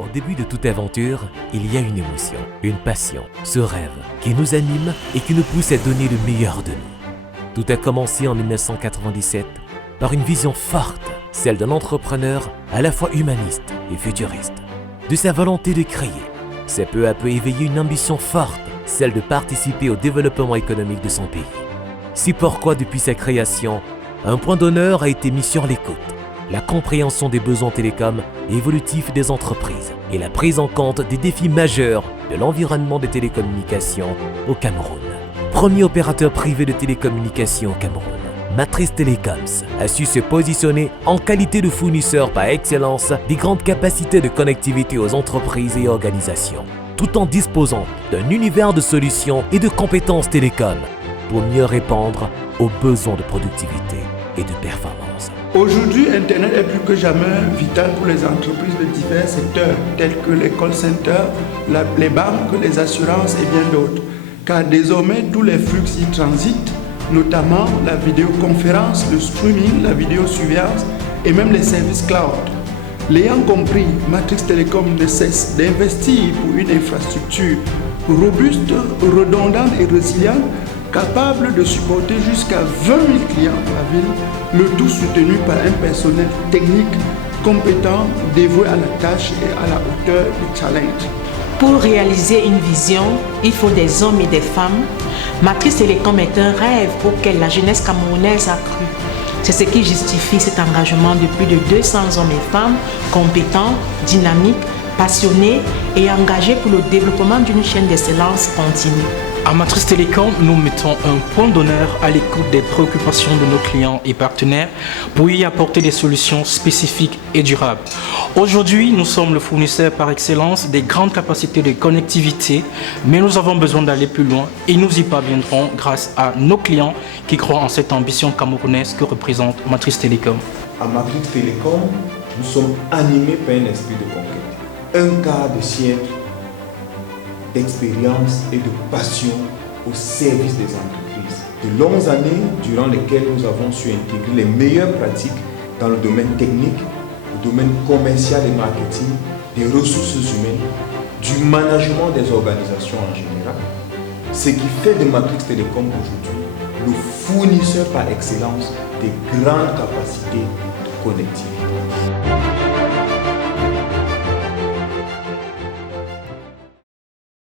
Au début de toute aventure, il y a une émotion, une passion, ce rêve qui nous anime et qui nous pousse à donner le meilleur de nous. Tout a commencé en 1997 par une vision forte, celle d'un entrepreneur à la fois humaniste et futuriste. De sa volonté de créer, c'est peu à peu éveillé une ambition forte, celle de participer au développement économique de son pays. C'est pourquoi depuis sa création, un point d'honneur a été mis sur l'écoute, la compréhension des besoins télécoms et évolutifs des entreprises et la prise en compte des défis majeurs de l'environnement des télécommunications au Cameroun. Premier opérateur privé de télécommunications au Cameroun, Matrice Telecoms a su se positionner en qualité de fournisseur par excellence des grandes capacités de connectivité aux entreprises et organisations, tout en disposant d'un univers de solutions et de compétences télécoms pour mieux répondre aux besoins de productivité et de performance. Aujourd'hui, Internet est plus que jamais vital pour les entreprises de divers secteurs, tels que les call centers, les banques, les assurances et bien d'autres. Car désormais, tous les flux y transitent, notamment la vidéoconférence, le streaming, la vidéosurveillance et même les services cloud. L'ayant compris, Matrix Telecom ne cesse d'investir pour une infrastructure robuste, redondante et résiliente, capable de supporter jusqu'à 20 000 clients à la ville, le tout soutenu par un personnel technique compétent, dévoué à la tâche et à la hauteur du challenge. Pour réaliser une vision, il faut des hommes et des femmes. Matrice Telecom est un rêve auquel la jeunesse camerounaise a cru. C'est ce qui justifie cet engagement de plus de 200 hommes et femmes compétents, dynamiques, passionnés et engagés pour le développement d'une chaîne d'excellence continue. À Matrice Telecom, nous mettons un point d'honneur à l'écoute des préoccupations de nos clients et partenaires pour y apporter des solutions spécifiques et durables. Aujourd'hui, nous sommes le fournisseur par excellence des grandes capacités de connectivité, mais nous avons besoin d'aller plus loin et nous y parviendrons grâce à nos clients qui croient en cette ambition camerounaise que représente Matrice Telecom. À Matrice Telecom, nous sommes animés par un esprit de conquête, un quart de siècle d'expérience et de passion au service des entreprises. De longues années durant lesquelles nous avons su intégrer les meilleures pratiques dans le domaine technique, le domaine commercial et marketing, des ressources humaines, du management des organisations en général, ce qui fait de Matrix Telecom aujourd'hui le fournisseur par excellence des grandes capacités de connectivité.